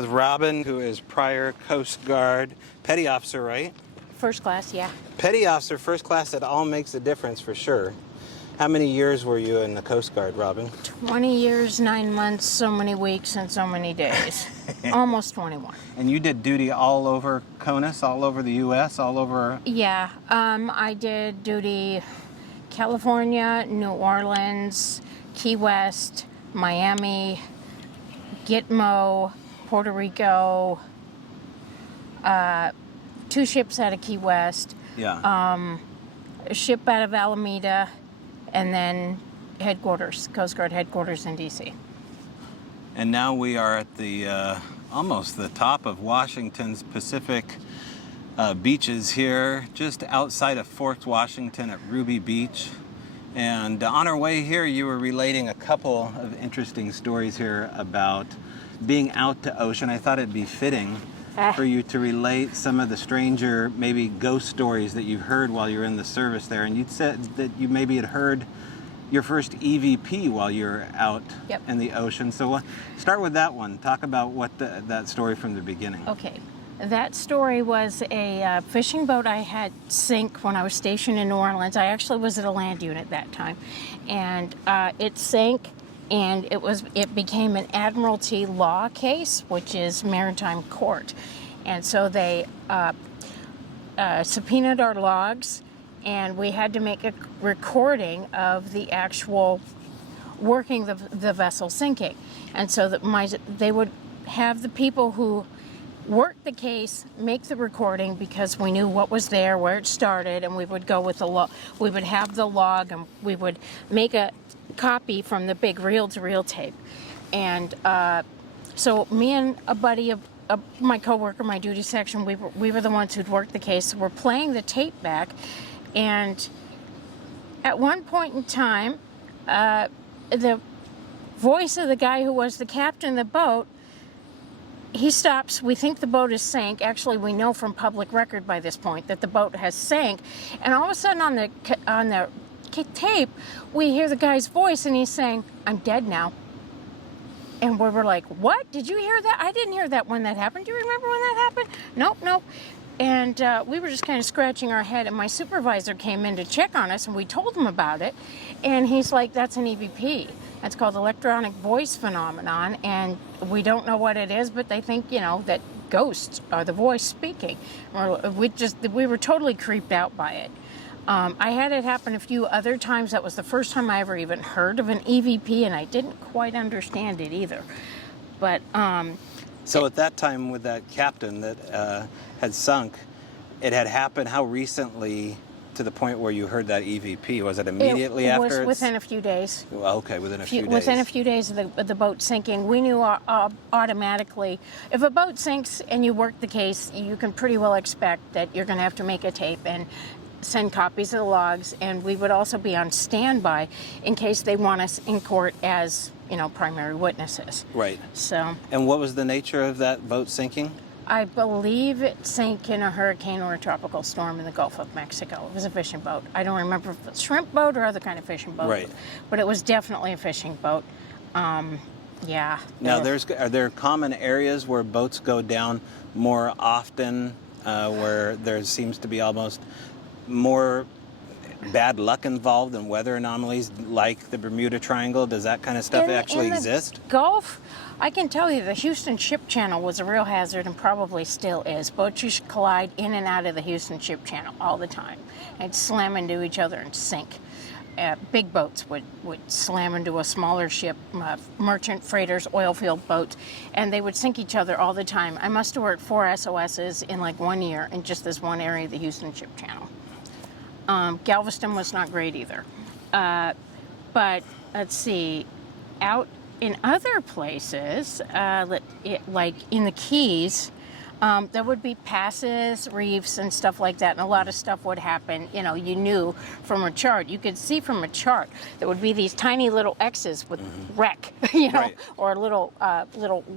with Robin, who is prior Coast Guard petty officer, right? First class, yeah. Petty officer, first class, that all makes a difference for sure. How many years were you in the Coast Guard, Robin? 20 years, 9 months, so many weeks, and so many days. Almost 21. And you did duty all over CONUS, all over the U.S., all over? Yeah, I did duty California, New Orleans, Key West, Miami, Gitmo, Puerto Rico, 2 ships out of Key West, Yeah. a ship out of Alameda, and then headquarters, Coast Guard headquarters in D.C. And now we are at the almost the top of Washington's Pacific beaches here, just outside of Fort Washington at Ruby Beach. And on our way here, you were relating a couple of interesting stories here about being out to ocean. I thought it'd be fitting for you to relate some of the stranger, maybe ghost stories that you heard while you were in the service there. And you'd said that you maybe had heard your first EVP while you were out in the ocean. So start with that one. Talk about what that story from the beginning. Okay. That story was a fishing boat I had sink when I was stationed in New Orleans. I actually was at a land unit that time. And it sank, and it became an Admiralty law case, which is maritime court. And so they subpoenaed our logs, and we had to make a recording of the actual working the vessel sinking. And so that they would have the people who worked the case make the recording, because we knew what was there, where it started, and we would go with the log. We would have the log, and we would make a copy from the big reel-to-reel tape. And so me and a buddy of my coworker, my duty section, we were the ones who'd worked the case. So we're playing the tape back, and at one point in time, the voice of the guy who was the captain of the boat, he stops. We think the boat is sank. Actually, we know from public record by this point that the boat has sank. And all of a sudden on the tape, we hear the guy's voice, and he's saying, "I'm dead now." And we were like, "What? Did you hear that? I didn't hear that when that happened. Do you remember when that happened?" Nope. And we were just kind of scratching our head, and my supervisor came in to check on us, and we told him about it. And he's like, "That's an EVP. It's called electronic voice phenomenon, and we don't know what it is, but they think, that ghosts are the voice speaking." We were totally creeped out by it. I had it happen a few other times. That was the first time I ever even heard of an EVP, and I didn't quite understand it either. But so at that time, with that captain that had sunk, it had happened how recently to the point where you heard that EVP? Was it immediately after? It was within a few days. Okay, within a few days. Within a few days of the boat sinking, we knew automatically, if a boat sinks and you work the case, you can pretty well expect that you're going to have to make a tape and send copies of the logs, and we would also be on standby in case they want us in court as, primary witnesses. Right. So. And what was the nature of that boat sinking? I believe it sank in a hurricane or a tropical storm in the Gulf of Mexico. It was a fishing boat. I don't remember if it was a shrimp boat or other kind of fishing boat. Right. But it was definitely a fishing boat. Yeah. Now, are there common areas where boats go down more often, where there seems to be almost more bad luck involved and weather anomalies, like the Bermuda Triangle? Does that kind of stuff actually exist? Gulf, I can tell you the Houston Ship Channel was a real hazard, and probably still is. Boats used to collide in and out of the Houston Ship Channel all the time. They'd slam into each other and sink. Big boats would slam into a smaller ship, merchant freighters, oil field boats, and they would sink each other all the time. I must have worked 4 SOSs in like 1 year in just this one area of the Houston Ship Channel. Galveston was not great either. But let's see, out in other places, like in the Keys, there would be passes, reefs, and stuff like that, and a lot of stuff would happen. You knew from a chart. You could see from a chart there would be these tiny little X's with wreck, Right. or a little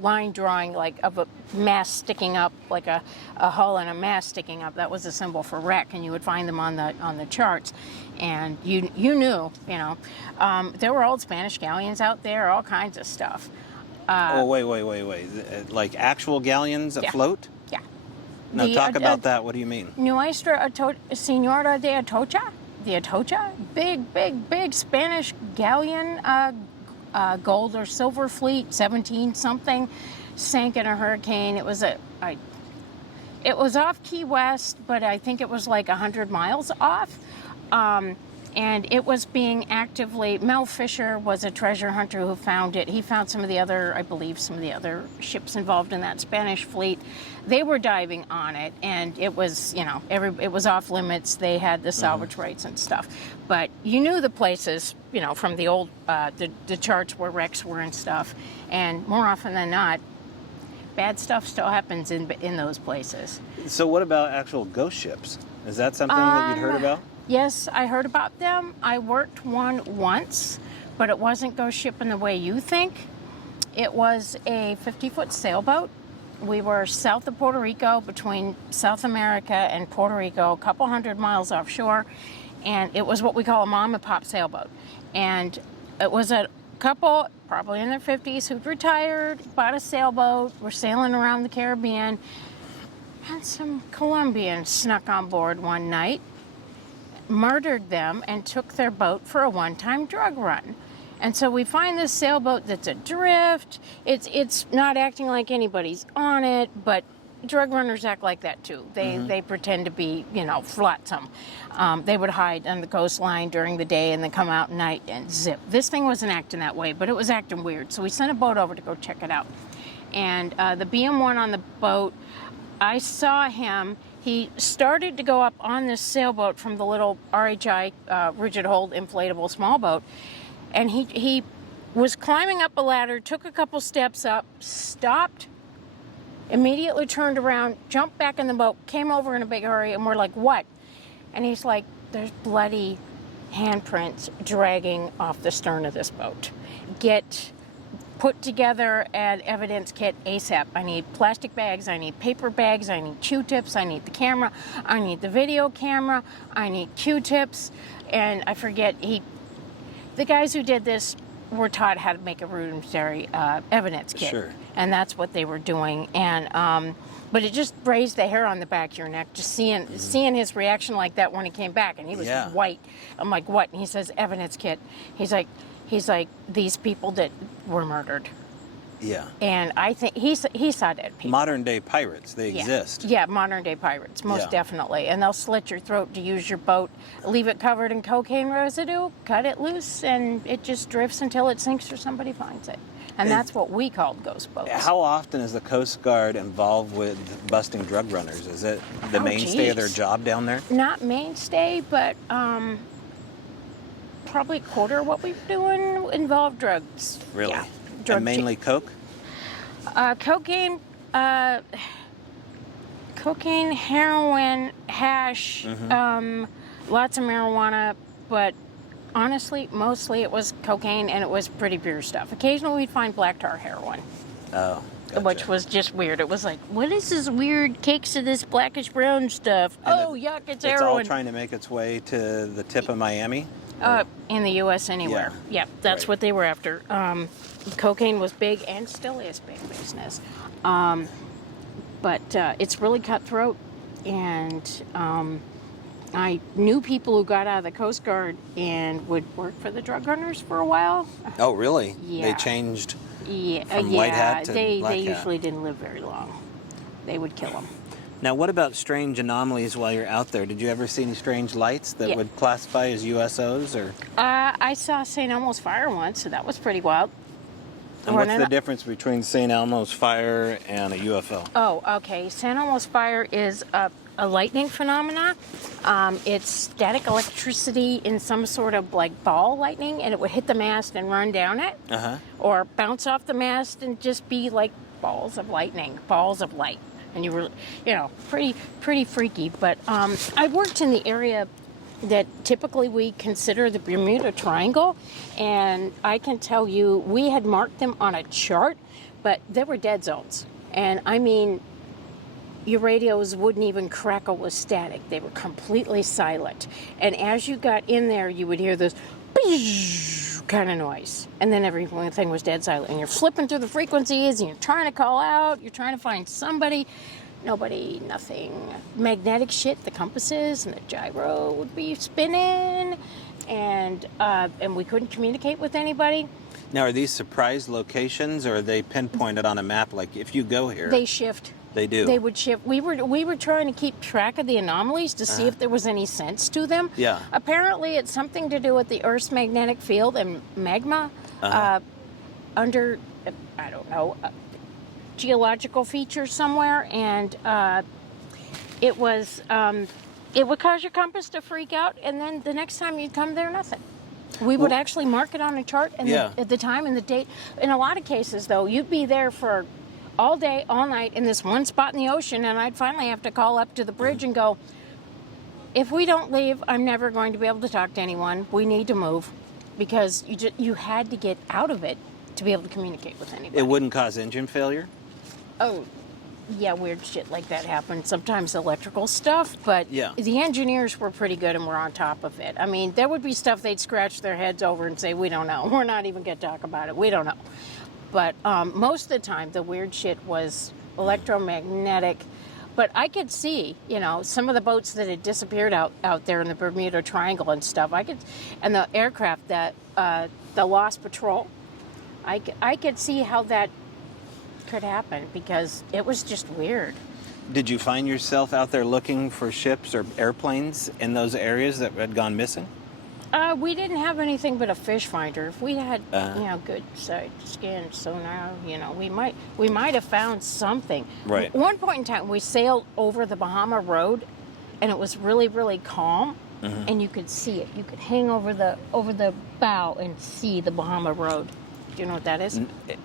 line drawing like of a mast sticking up, like a hull and a mast sticking up. That was a symbol for wreck, and you would find them on the charts. And you knew, there were old Spanish galleons out there, all kinds of stuff. Oh, wait. Like actual galleons afloat? Yeah. No, talk about that. What do you mean? Nuestra Senora de Atocha, the Atocha, big Spanish galleon, gold or silver fleet, 17 something, sank in a hurricane. It was off Key West, but I think it was like 100 miles off. And it was being actively, Mel Fisher was a treasure hunter who found it. He found some of the other ships involved in that Spanish fleet. They were diving on it, and it was, it was off limits. They had the salvage rights and stuff. But you knew the places, from the old, the charts where wrecks were and stuff. And more often than not, bad stuff still happens in those places. So what about actual ghost ships? Is that something that you'd heard about? Yes, I heard about them. I worked one once, but it wasn't ghost ship in the way you think. It was a 50-foot sailboat. We were south of Puerto Rico, between South America and Puerto Rico, a couple 100 miles offshore, and it was what we call a mom and pop sailboat. And it was a couple, probably in their 50s, who'd retired, bought a sailboat, were sailing around the Caribbean, and some Colombians snuck on board one night, murdered them, and took their boat for a one-time drug run. And so we find this sailboat that's adrift. It's not acting like anybody's on it, but drug runners act like that too. They pretend to be, flotsam. They would hide on the coastline during the day and then come out at night and zip. This thing wasn't acting that way, but it was acting weird. So we sent a boat over to go check it out. And the BM1 on the boat, I saw him. He started to go up on this sailboat from the little RHI rigid hold inflatable small boat, and he was climbing up a ladder, took a couple steps up, stopped, immediately turned around, jumped back in the boat, came over in a big hurry, and we're like, what? And he's like, there's bloody handprints dragging off the stern of this boat. Put together an evidence kit ASAP. I need plastic bags, I need paper bags, I need Q-tips, I need the camera, I need the video camera, I need Q-tips, and I forget, the guys who did this were taught how to make a rudimentary evidence kit. Sure. And that's what they were doing. And but it just raised the hair on the back of your neck, just seeing his reaction like that when he came back, and he was white. I'm like, what? And he says, evidence kit. He's like, these people that were murdered. Yeah. And I think he saw dead people. Modern day pirates, they exist. Yeah, modern day pirates, most definitely. And they'll slit your throat to use your boat, leave it covered in cocaine residue, cut it loose, and it just drifts until it sinks or somebody finds it. And that's what we called ghost boats. How often is the Coast Guard involved with busting drug runners? Is it the mainstay of their job down there? Not mainstay, but probably a quarter of what we're doing involved drugs. Really? Yeah. And mainly coke? Cocaine, heroin, hash, lots of marijuana, but honestly, mostly it was cocaine, and it was pretty pure stuff. Occasionally we'd find black tar heroin. Oh, gotcha. Which was just weird. It was like, what is this weird cakes of this blackish brown stuff? Yuck, it's heroin. It's all trying to make its way to the tip of Miami? In the U.S. anywhere. Yeah, that's what they were after. Cocaine was big and still is big business. But it's really cutthroat, and I knew people who got out of the Coast Guard and would work for the drug runners for a while. Oh, really? Yeah. They changed from white hat to black they hat. usually didn't live very long. They would kill them. Now, what about strange anomalies while you're out there? Did you ever see any strange lights that would classify as USOs? Or I saw St. Elmo's fire once, so that was pretty wild. And what's the difference between St. Elmo's fire and a UFO? Oh, okay. St. Elmo's fire is a lightning phenomena. It's static electricity in some sort of like ball lightning, and it would hit the mast and run down it, or bounce off the mast and just be like balls of lightning, balls of light. And you were, pretty freaky. But I worked in the area that typically we consider the Bermuda Triangle, and I can tell you, we had marked them on a chart, but they were dead zones. And I mean, your radios wouldn't even crackle with static. They were completely silent. And as you got in there, you would hear those kind of noise. And then everything was dead silent. And you're flipping through the frequencies and you're trying to call out, you're trying to find somebody. Nobody, nothing. Magnetic shit, the compasses and the gyro would be spinning, and we couldn't communicate with anybody. Now, are these surprise locations, or are they pinpointed on a map? Like, if you go here, They shift. they do. They would shift. We were trying to keep track of the anomalies to see if there was any sense to them. Yeah. Apparently, it's something to do with the Earth's magnetic field and magma under, I don't know, geological features somewhere, and it would cause your compass to freak out, and then the next time you'd come there, nothing. We would actually mark it on a chart and at the time and the date. In a lot of cases, though, you'd be there for all day, all night in this one spot in the ocean, and I'd finally have to call up to the bridge and go, if we don't leave, I'm never going to be able to talk to anyone. We need to move, because you had to get out of it to be able to communicate with anybody. It wouldn't cause engine failure? Oh, yeah, weird shit like that happened. Sometimes electrical stuff, but the engineers were pretty good and were on top of it. I mean, there would be stuff they'd scratch their heads over and say, we don't know. We're not even going to talk about it. We don't know. But most of the time, the weird shit was electromagnetic. But I could see, some of the boats that had disappeared out there in the Bermuda Triangle and stuff. And the aircraft that the Lost Patrol. I could see how that could happen, because it was just weird. Did you find yourself out there looking for ships or airplanes in those areas that had gone missing? We didn't have anything but a fish finder. If we had, good side scan sonar, we might have found something. Right. At one point in time, we sailed over the Bahama Road, and it was really, really calm, and you could see it. You could hang over the bow and see the Bahama Road. Do you know what that is?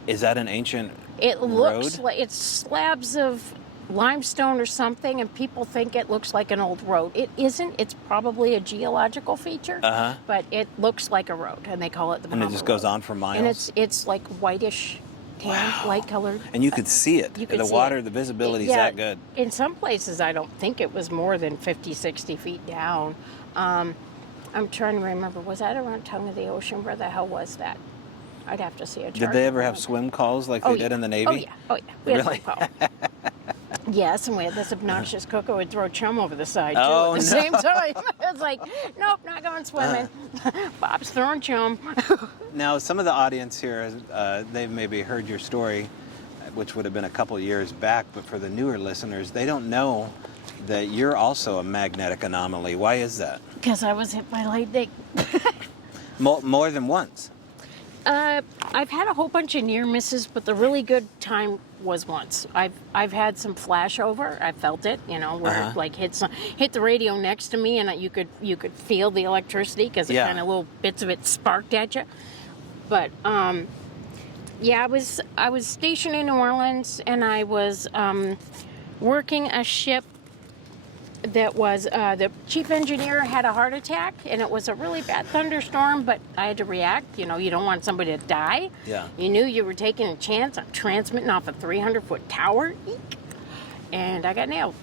Is that an ancient It looks road? like it's slabs of limestone or something, and people think it looks like an old road. It isn't. It's probably a geological feature, but it looks like a road, and they call it the Bahama And it just goes Road. on for miles? And it's like whitish, tan, light colored. And you could see it. You could the see water, it. the visibility's Yeah, that good. In some places, I don't think it was more than 50, 60 feet down. I'm trying to remember. Was that around Tongue of the Ocean? Where the hell was that? I'd have to see a chart. Did they ever have swim calls like they did in the Navy? Oh, yeah. We had Really? swim call. Yes, and we had this obnoxious cook who would throw chum over the side, too, Oh, at the same time. It's like, nope, not going swimming. Bob's throwing chum. Now, some of the audience here, they've maybe heard your story, which would have been a couple years back, but for the newer listeners, they don't know that you're also a magnetic anomaly. Why is that? Because I was hit by lightning. More than once. I've had a whole bunch of near misses, but the really good time was once. I've had some flashover. I felt it, where it like hit the radio next to me, and you could feel the electricity, because it kind of little bits of it sparked at you. But I was stationed in New Orleans, and I was working a ship that was the chief engineer had a heart attack, and it was a really bad thunderstorm, but I had to react. You don't want somebody to die. Yeah. You knew you were taking a chance on transmitting off a 300-foot tower. Eek. And I got nailed.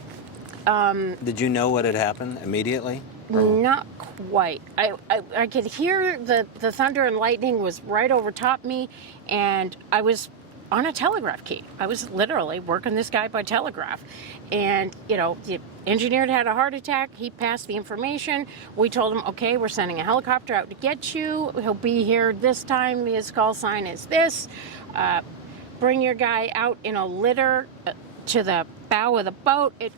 Did you know what had happened immediately? Not quite. I could hear the thunder and lightning was right over top me, and I was on a telegraph key. I was literally working this guy by telegraph. And, the engineer had a heart attack. He passed the information. We told him, okay, we're sending a helicopter out to get you. He'll be here this time. His call sign is this. Bring your guy out in a litter to the bow of the boat. It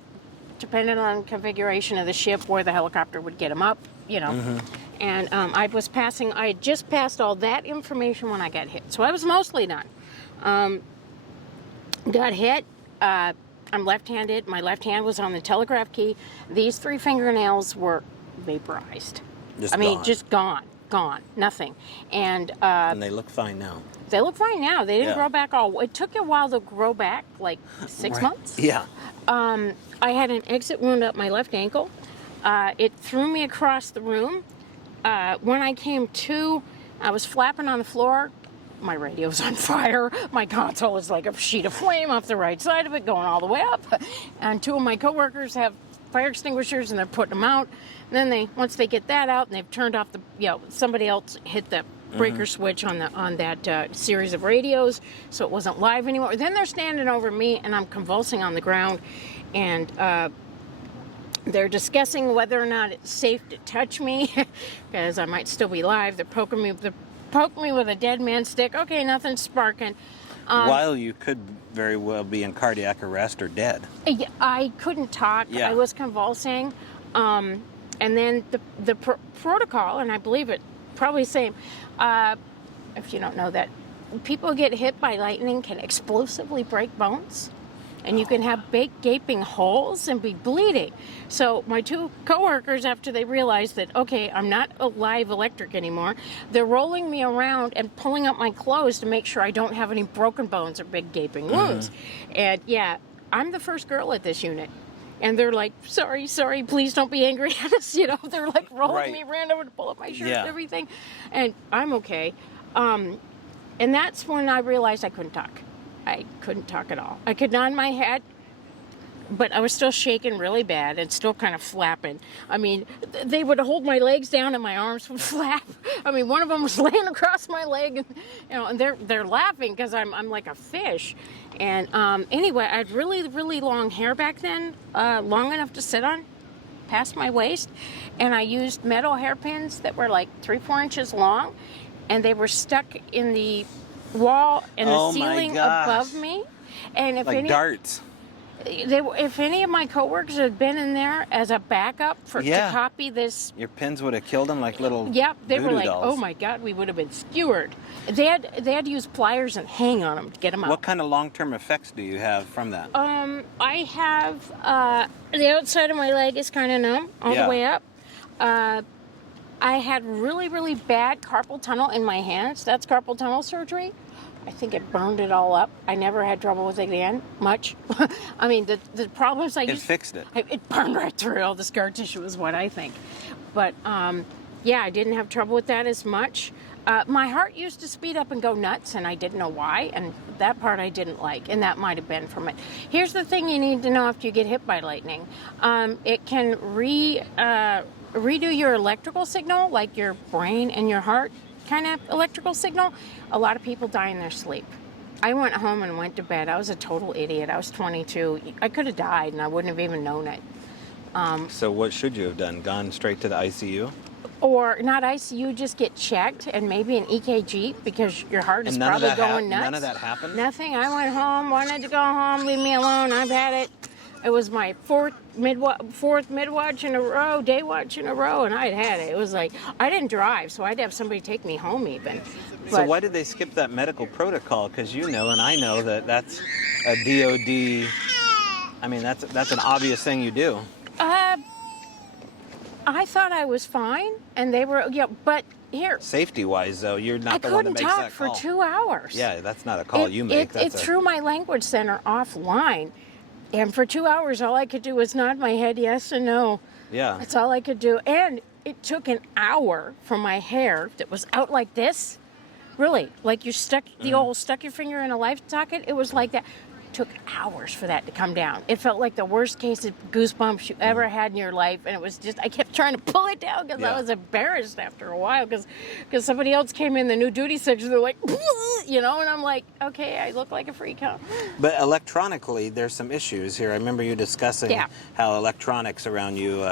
depended on configuration of the ship where the helicopter would get him up, And I had just passed all that information when I got hit. So I was mostly done. Got hit. I'm left-handed. My left hand was on the telegraph key. These 3 fingernails were vaporized. Just gone. Nothing. And they look fine now. They look fine now. They didn't grow back all. It took a while to grow back, like 6 months. Yeah. I had an exit wound up my left ankle. It threw me across the room. When I came to, I was flapping on the floor. My radio's on fire. My console is like a sheet of flame off the right side of it, going all the way up. And 2 of my coworkers have fire extinguishers, and they're putting them out. And then once they get that out, and they've turned off somebody else hit the breaker switch on that series of radios, so it wasn't live anymore. Then they're standing over me, and I'm convulsing on the ground, and they're discussing whether or not it's safe to touch me, because I might still be live. They're poking me with a dead man stick. Okay, nothing's sparking. While you could very well be in cardiac arrest or dead. I couldn't talk. Yeah. I was convulsing. And then the protocol, and I believe it probably the same, if you don't know that, people get hit by lightning can explosively break bones. And you can have big gaping holes and be bleeding. So my two coworkers, after they realized that, okay, I'm not a live electric anymore, they're rolling me around and pulling up my clothes to make sure I don't have any broken bones or big gaping wounds. And yeah, I'm the first girl at this unit. And they're like, sorry, please don't be angry at us. You know, they're like rolling me around over to pull up my shirt and everything. And I'm okay. And that's when I realized I couldn't talk. I couldn't talk at all. I could nod my head, but I was still shaking really bad and still kind of flapping. I mean, they would hold my legs down and my arms would flap. I mean, one of them was laying across my leg, and and they're laughing because I'm like a fish. And anyway, I had really long hair back then, long enough to sit on, past my waist, and I used metal hairpins that were like 3-4 inches long, and they were stuck in the wall and the ceiling above me. And if like darts. If any of my coworkers had been in there as a backup to copy this, your pins would have killed them like little they were like, dolls. oh my God, we would have been skewered. They had to use pliers and hang on them to get them out. What kind of long-term effects do you have from that? I have the outside of my leg is kind of numb all the way up. I had really bad carpal tunnel in my hands. That's carpal tunnel surgery. I think it burned it all up. I never had trouble with it again, much. I mean, the problems It fixed it. It burned right through. All the scar tissue is what I think. But, yeah, I didn't have trouble with that as much. My heart used to speed up and go nuts, and I didn't know why, and that part I didn't like, and that might have been from it. Here's the thing you need to know after you get hit by lightning. It can redo your electrical signal, like your brain and your heart kind of electrical signal. A lot of people die in their sleep. I went home and went to bed. I was a total idiot. I was 22. I could have died, and I wouldn't have even known it. So what should you have done? Gone straight to the ICU? Or not ICU, just get checked and maybe an EKG because your heart is probably going nuts. None of that happened? Nothing. I went home, wanted to go home, leave me alone. I've had it. It was my fourth mid-watch in a row, day watch in a row, and I'd had it. It was like, I didn't drive, so I'd have somebody take me home even. So why did they skip that medical protocol? Because you know and I know that that's a DOD, I mean, that's an obvious thing you do. I thought I was fine, and they were, but here. Safety-wise, though, you're not the one that makes that call. I couldn't talk for 2 hours. Yeah, that's not a call you make. It threw my language center offline. And for 2 hours, all I could do was nod my head yes and no. Yeah. That's all I could do. And it took an hour for my hair that was out like this. Really, like you stuck your finger in a life socket. It was like that. It took hours for that to come down. It felt like the worst case of goosebumps you ever had in your life. And it was just, I kept trying to pull it down because I was embarrassed after a while because somebody else came in the new duty section. They're like, and I'm like, okay, I look like a freak, huh? But electronically, there's some issues here. I remember you discussing how electronics around you,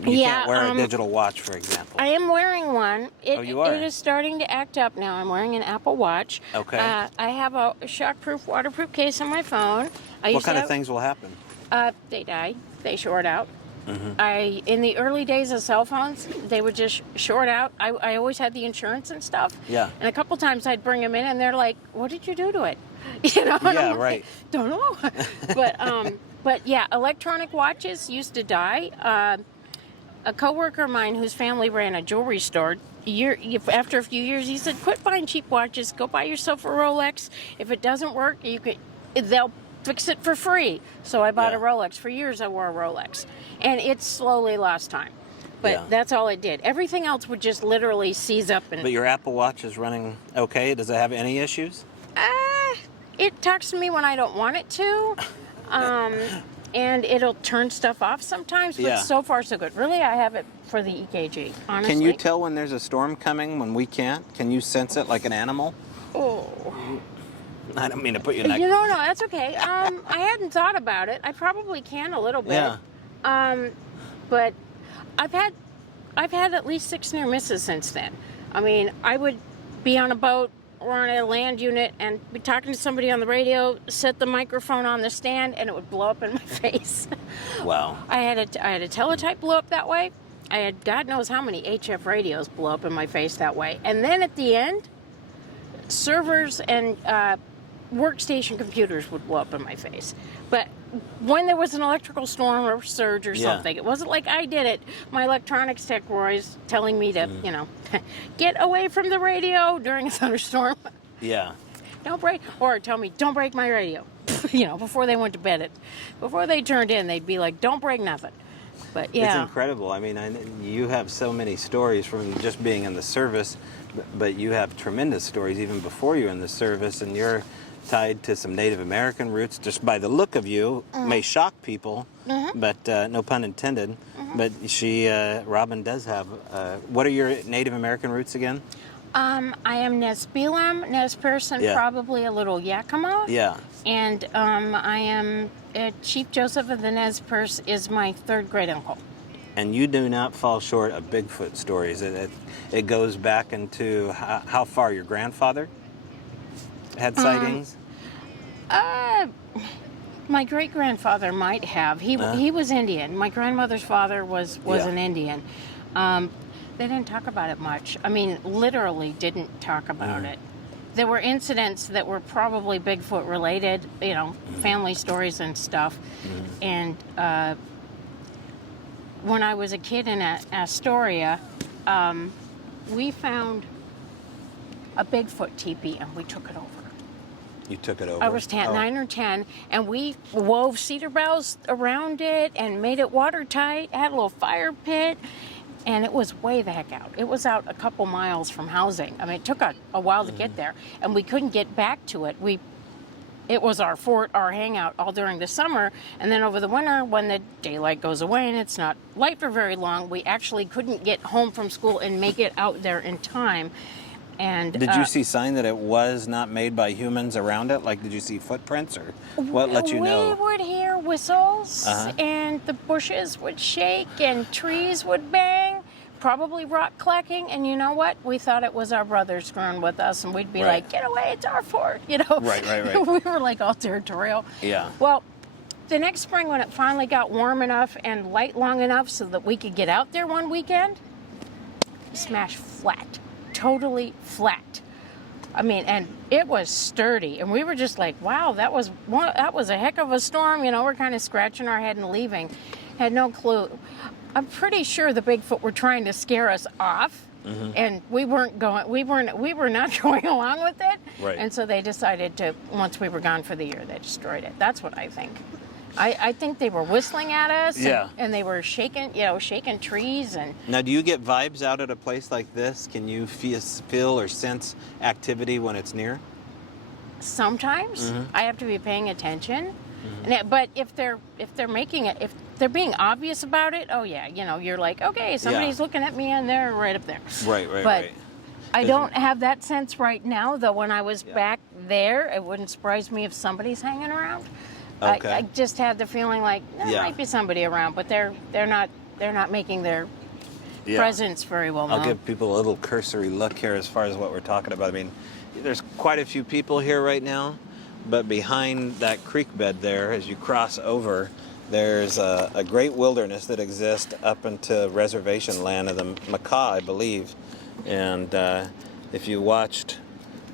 you can't wear a digital watch, for example. I am wearing one. You are? It is starting to act up now. I'm wearing an Apple Watch. Okay. I have a shockproof, waterproof case on my phone. What kind of things will happen? They die. They short out. In the early days of cell phones, they would just short out. I always had the insurance and stuff. Yeah. And a couple times I'd bring them in, and they're like, "What did you do to it?" Yeah, I'm like, right. Don't know. But yeah, electronic watches used to die. A coworker of mine whose family ran a jewelry store, after a few years, he said, "Quit buying cheap watches. Go buy yourself a Rolex. If it doesn't work, they'll fix it for free." So I bought a Rolex. For years, I wore a Rolex, and it slowly lost time. But that's all it did. Everything else would just literally seize up. But your Apple Watch is running okay? Does it have any issues? It talks to me when I don't want it to. And it'll turn stuff off sometimes, but so far so good. Really, I have it for the EKG, honestly. Can you tell when there's a storm coming when we can't? Can you sense it like an animal? Oh. I don't mean to put you in that. No, that's okay. I hadn't thought about it. I probably can a little bit. Yeah. But I've had at least 6 near misses since then. I mean, I would be on a boat or on a land unit and be talking to somebody on the radio, set the microphone on the stand, and it would blow up in my face. Wow. I had a teletype blow up that way. I had God knows how many HF radios blow up in my face that way. And then at the end, servers and workstation computers would blow up in my face. But when there was an electrical storm or surge or something, it wasn't like I did it. My electronics tech were always telling me to, get away from the radio during a thunderstorm. Yeah. Don't break, or tell me, don't break my radio. Before they went to bed, before they turned in, they'd be like, don't break nothing. But yeah. It's incredible. I mean, you have so many stories from just being in the service, but you have tremendous stories even before you're in the service, and you're tied to some Native American roots. Just by the look of you, may shock people, but no pun intended. But Robin does have. What are your Native American roots again? I am Nez Bilam, Nez Person, probably a little Yakima. Yeah. And I am Chief Joseph of the Nez Perce is my 3rd great uncle. And you do not fall short of Bigfoot stories. It goes back into how far your grandfather had sightings? My great grandfather might have. He was Indian. My grandmother's father was an Indian. They didn't talk about it much. I mean, literally didn't talk about it. There were incidents that were probably Bigfoot related, family stories and stuff. And when I was a kid in Astoria, we found a Bigfoot teepee and we took it over. You took it over? I was 9 or 10, and we wove cedar boughs around it and made it watertight, had a little fire pit, and it was way the heck out. It was out a couple miles from housing. I mean, it took a while to get there, and we couldn't get back to it. It was our fort, our hangout all during the summer, and then over the winter, when the daylight goes away and it's not light for very long, we actually couldn't get home from school and make it out there in time. And did you see sign that it was not made by humans around it? Like, did you see footprints, or what let you know? We would hear whistles, and the bushes would shake, and trees would bang, probably rock clacking. And you know what? We thought it was our brothers screwing with us, and we'd be like, "Get away! It's our fort!" Right. We were like all territorial. Yeah. Well, the next spring, when it finally got warm enough and light long enough so that we could get out there one weekend, smashed flat. Totally flat. I mean, and it was sturdy, and we were just like, wow, that was a heck of a storm. We're kind of scratching our head and leaving. Had no clue. I'm pretty sure the Bigfoot were trying to scare us off, and we were not going along with it. Right. And so they decided to, once we were gone for the year, they destroyed it. That's what I think. I think they were whistling at us, and they were shaking trees. And now, do you get vibes out at a place like this? Can you feel or sense activity when it's near? Sometimes I have to be paying attention, but if they're making it, if they're being obvious about it, oh yeah, you're like, okay, somebody's looking at me, and they're right up there. Right. I don't have that sense right now, though. When I was back there, it wouldn't surprise me if somebody's hanging around. Okay. I just had the feeling like there might be somebody around, but they're not making their presence very well known. I'll give people a little cursory look here as far as what we're talking about. I mean, there's quite a few people here right now, but behind that creek bed there, as you cross over, there's a great wilderness that exists up into reservation land of the Makah, I believe. And if you watched,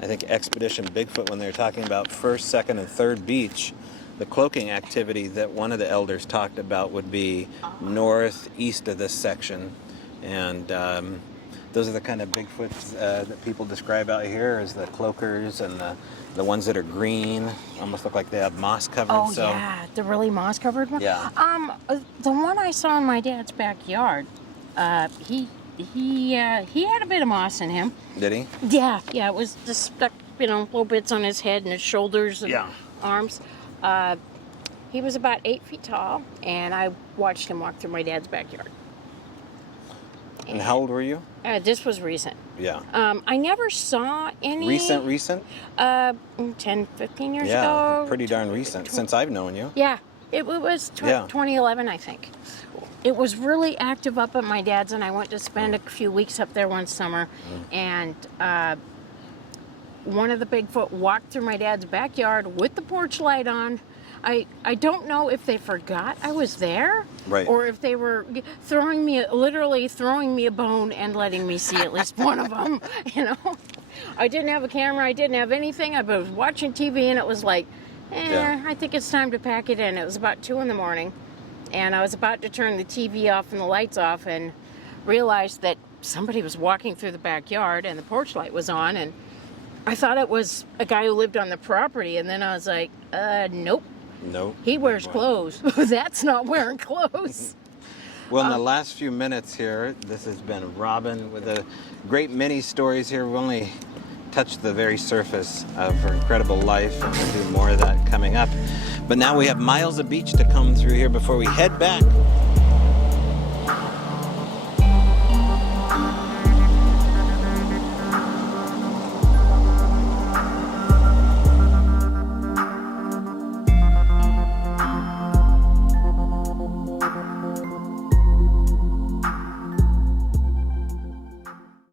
I think, Expedition Bigfoot, when they were talking about first, second, and third beach, the cloaking activity that one of the elders talked about would be northeast of this section. And those are the kind of Bigfoots that people describe out here as the cloakers, and the ones that are green, almost look like they have moss covered. Oh, yeah, the really moss covered one? Yeah. The one I saw in my dad's backyard, he had a bit of moss in him. Did he? Yeah, it was just stuck, little bits on his head and his shoulders and arms. He was about 8 feet tall, and I watched him walk through my dad's backyard. And how old were you? This was recent. Yeah. I never saw any... Recent? 10, 15 years Yeah, ago. pretty darn recent, since I've known you. Yeah, it was 2011, I think. It was really active up at my dad's, and I went to spend a few weeks up there one summer, and one of the Bigfoot walked through my dad's backyard with the porch light on. I don't know if they forgot I was there, right, or if they were literally throwing me a bone and letting me see at least one of them. You know, I didn't have a camera, I didn't have anything. I was watching TV, and it was like, I think it's time to pack it in. It was about 2 a.m, and I was about to turn the TV off and the lights off, and realized that somebody was walking through the backyard, and the porch light was on, and I thought it was a guy who lived on the property, and then I was like, nope. Nope. He wears clothes. That's not wearing clothes. Well, in the last few minutes here, this has been Robin with a great many stories here. We've only touched the very surface of her incredible life, and we'll do more of that coming up. But now we have miles of beach to come through here before we head back